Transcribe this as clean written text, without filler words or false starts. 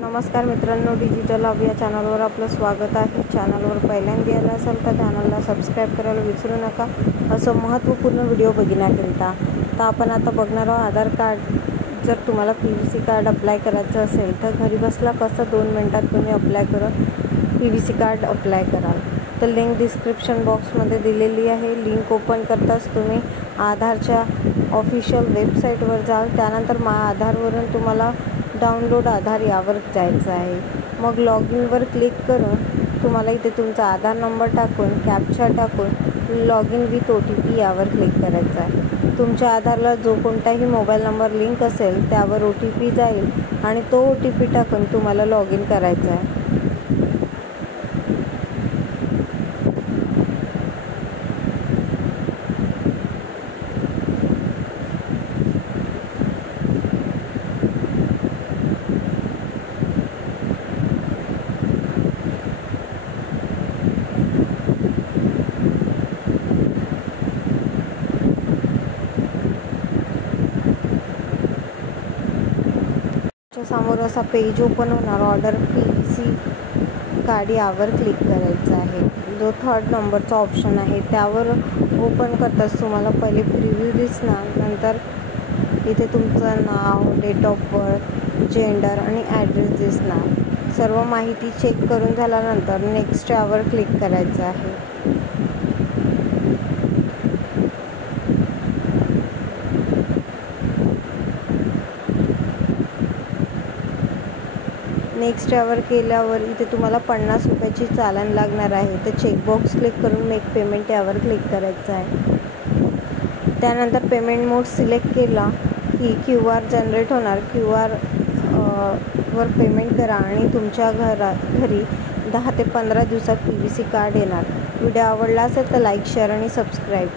नमस्कार मित्रांनो, digital hub या चॅनलवर आपलं स्वागत आहे। चॅनलवर पहिल्यांदा आला असाल तर चॅनलला सबस्क्राईब करायला विसरू नका। असं महत्त्वपूर्ण व्हिडिओ बघण्याकरिता तर आपण आता बघणार आहोत आधार कार्ड। जर तुम्हाला PVC कार्ड अप्लाय करायचं असेल तर घरी बसला कसं 2 मिनिटात तुम्ही अप्लाय करून PVC कार्ड अप्लाय कराल। तर लिंक डिस्क्रिप्शन बॉक्समध्ये दिलेली आहे। लिंक ओपन करताच तुम्ही आधारच्या ऑफिशियल वेबसाईटवर जाल। त्यानंतर माझ्या आधारवरून तुम्हाला डाउनलोड आधार यावर जायचं आहे। मग लॉग इनवर क्लिक करून तुम्हाला इथे तुमचा आधार नंबर टाकून कॅप्चा टाकून लॉग इन विथ OTP यावर क्लिक करायचं आहे। तुमच्या आधारला जो कोणताही मोबाईल नंबर लिंक असेल त्यावर OTP जाईल आणि तो OTP टाकून तुम्हाला लॉग इन करायचं आहे। समोर असा पेज ओपन होणार। ऑर्डर PVC कार्ड यावर क्लिक करायचं आहे। जो 3rd नंबरचा ऑप्शन आहे त्यावर ओपन करताच तुम्हाला पहिले प्रिव्ह्यू दिसणार। नंतर इथे तुमचं नाव, डेट ऑफ बर्थ, जेंडर आणि ॲड्रेस दिसणार। सर्व माहिती चेक करून झाल्यानंतर नेक्स्ट यावर क्लिक करायचं आहे। नेक्स्ट यावर केल्यावर इथे तुम्हाला 50 रुपयाची चालान लागणार आहे। तर चेकबॉक्स क्लिक करून मेक पेमेंट यावर क्लिक करायचं आहे। त्यानंतर पेमेंट मोड सिलेक्ट केला की QR जनरेट होणार। QR वर पेमेंट करा आणि तुमच्या घरी 10 ते 15 दिवसात PVC कार्ड येणार। व्हिडिओ आवडला असेल तर लाईक, शेअर आणि सबस्क्राईब।